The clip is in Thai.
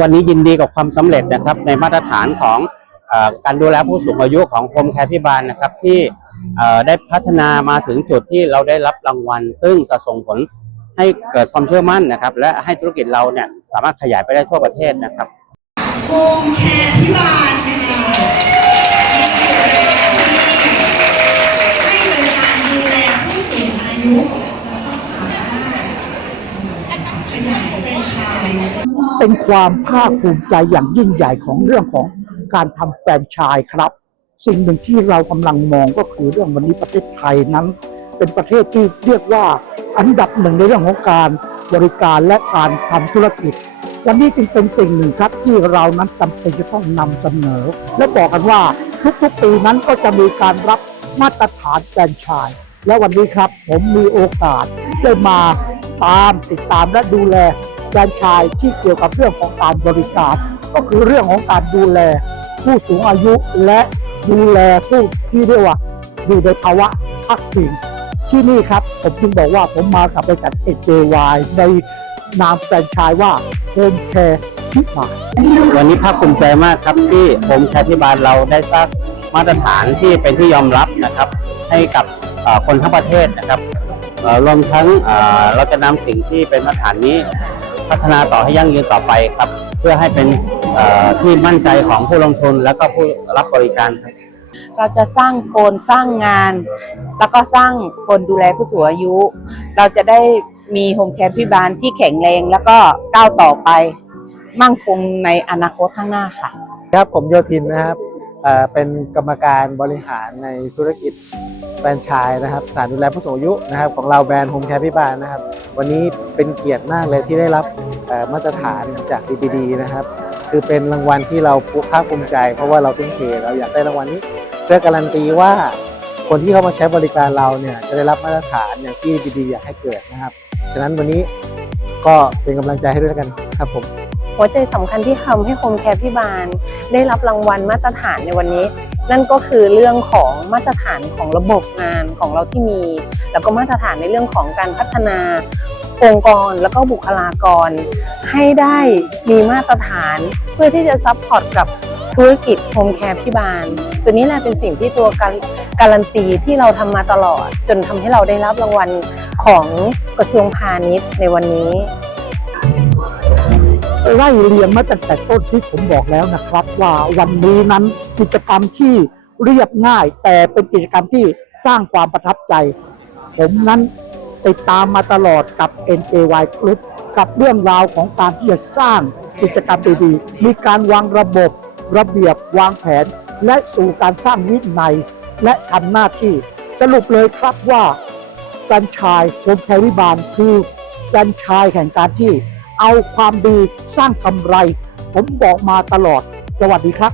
วันนี้ยินดีกับความสำเร็จนะครับในมาตรฐานของอการดูแลผู้สูงอายุของโฮมแคร์พิบาลนะครับที่ได้พัฒนามาถึงจุดที่เราได้รับรางวัล ซึ่งจะส่งผลให้เกิดความเชื่อมั่นนะครับ และให้ธุรกิจเราเนี่ยสามารถขยายไปได้ทั่วประเทศนะครับโฮมแคร์พิบาลค่ะมีโรงแรมที่ให้บริการดูแลผู้สูงอายุ แล้วก็สามารถขยายแฟรนไชส์ เป็นความภาคภูมิใจอย่างยิ่งใหญ่ของเรื่องของการทำแฟรนไชส์ครับ สิ่งหนึ่งที่เรากำลังมองก็คือเรื่องวันนี้ประเทศไทยนั้น เป็นประเทศที่เรียกว่าอันดับหนึ่งในเรื่องของการบริการและการทำธุรกิจ วันนี้จึงเป็นสิ่งหนึ่งครับที่เรานั้นจำเป็นจะต้องนำเสนอ และบอกกันว่าทุกๆปีนั้นก็จะมีการรับมาตรฐานแฟรนไชส์และวันนี้ครับผมมีโอกาสได้มาตามติดตามและดูแล ฟรนไชส์ที่เกี่ยวกับเรื่องของการบริการ ก็คือเรื่องของการดูแลผู้สูงอายุและดูแลผู้ที่เรียกว่าอยู่ในภาวะพักพิงที่นี่ครับ ผมจึงบอกว่าผมมากับบริษัท AJY ในนามแฟรนไชส์ว่า Home Care พิมายวันนี้ภาคภูมิใจมากครับที่โฮมแคร์พิบาลเราได้สร้างมาตรฐานที่เป็นที่ยอมรับนะครับ ให้กับคนทั้งประเทศนะครับรวมทั้งเอ่อเราจะนำสิ่งที่เป็นมาตรฐานนี้ พัฒนาต่อให้ยั่งยืนต่อไปครับ เพื่อให้เป็นเอ่อที่มั่นใจของผู้ลงทุนและก็ผู้รับบริการครับเราจะสร้างคนสร้างงาน แล้วก็สร้างคนดูแลผู้สูงอายุ เราจะได้มีโฮมแคร์พิบาลที่แข็งแรงแล้วก็ก้าวต่อไป มั่งคงในอนาคตข้างหน้าค่ะ ครับผมโยธินนะครับ เป็นกรรมการบริหารในธุรกิจแฟรนไชส์นะครับ สถานดูแลผู้สูงอายุนะครับ ของเราแบรนด์โฮมแคร์พิบาลนะครับ วันนี้เป็นเกียรติมากเลยที่ได้รับมาตรฐานจาก DPD นะครับ คือเป็นรางวัลที่เราภาคภูมิใจ เพราะว่าเราทุ่มเทเราอยากได้รางวัลนี้ เพื่อการันตีว่าคนที่เข้ามาใช้บริการเราเนี่ยจะได้รับมาตรฐานอย่างที่ DPD อยากให้เกิดนะครับ ฉะนั้นวันนี้ก็เป็นกำลังใจให้ด้วยกันครับผม หัวใจสำคัญที่ทำให้โฮมแคร์พิบาล ได้รับรางวัลมาตรฐานในวันนี้ นั่นก็คือเรื่องของมาตรฐานของระบบงานของเราที่มี แล้วก็มาตรฐานในเรื่องของการพัฒนาองค์กรแล้วก็บุคลากร ให้ได้มีมาตรฐานเพื่อที่จะซัพพอร์ตกับธุรกิจโฮมแคร์พิบาล ตัวนี้แหละเป็นสิ่งที่ตัวการการันตีที่เราทำมาตลอด จนทำให้เราได้รับรางวัลของกระทรวงพาณิชย์ในวันนี้ ไล่เรียงมาตั้งแต่ต้นที่ผมบอกแล้วนะครับ ว่าวันนี้นั้นกิจกรรมที่เรียบง่าย แต่เป็นกิจกรรมที่สร้างความประทับใจ ผมนั้นติดตามมาตลอดกับ NJY Group กับเรื่องราวของการที่จะสร้างกิจกรรมดีๆมีการวางระบบ ระเบียบวางแผน และสู่การสร้างวินัย และทำหน้าที่ สรุปเลยครับว่าแฟรนชายโฮมแคริบาลคือแฟรนชายแห่งการที่ เอาความดีสร้างกำไร ผมบอกมาตลอด สวัสดีครับ